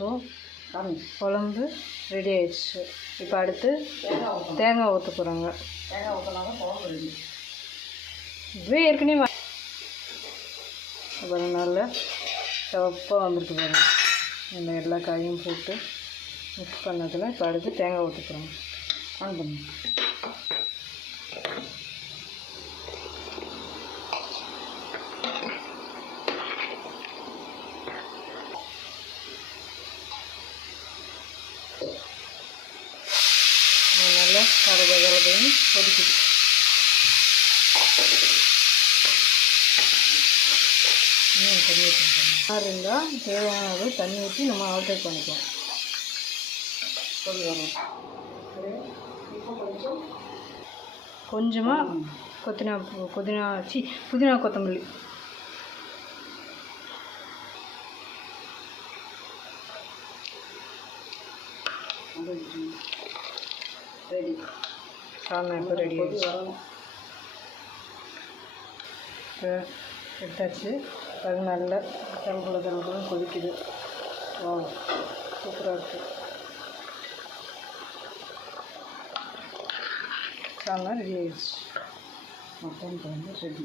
So குழம்பு ready ஆயிடுச்சு. இப்போ அடுத்து தேங்காய் ஊற்ற போகிறாங்க. தேங்காய் ஊற்றினாலும் குழம்பு ரெடி. இதுவே ஏற்கனவே அப்புறம் நல்லா சிவப்பாக வந்துருக்கு பாருங்க. இந்த எல்லா காயும் போட்டு மிக்ஸ் பண்ணதில் இப்போ அடுத்து தேங்காய் ஊற்ற போகிறாங்க. ஆன் பண்ணுங்க. நல்லா கலகலன்னு கொதிக்குது. தண்ணி ஊற்றிக்கலாம். இருந்தால் தேவையான அளவு தண்ணி ஊற்றி நம்ம ஆல்ட்ரேட் பண்ணிக்கலாம். கொஞ்சமாக புதினா கொத்தமல்லி ரெடி. சாதம் இப்போ ரெடி ஆகிடுச்சு. இப்போ எடுத்தாச்சு. அது நல்ல தம்புல கொதிக்குது. சூப்பராக இருக்குது. சாதம் ரெடி ஆகிடுச்சு. மட்டன் குழம்பு ரெடி.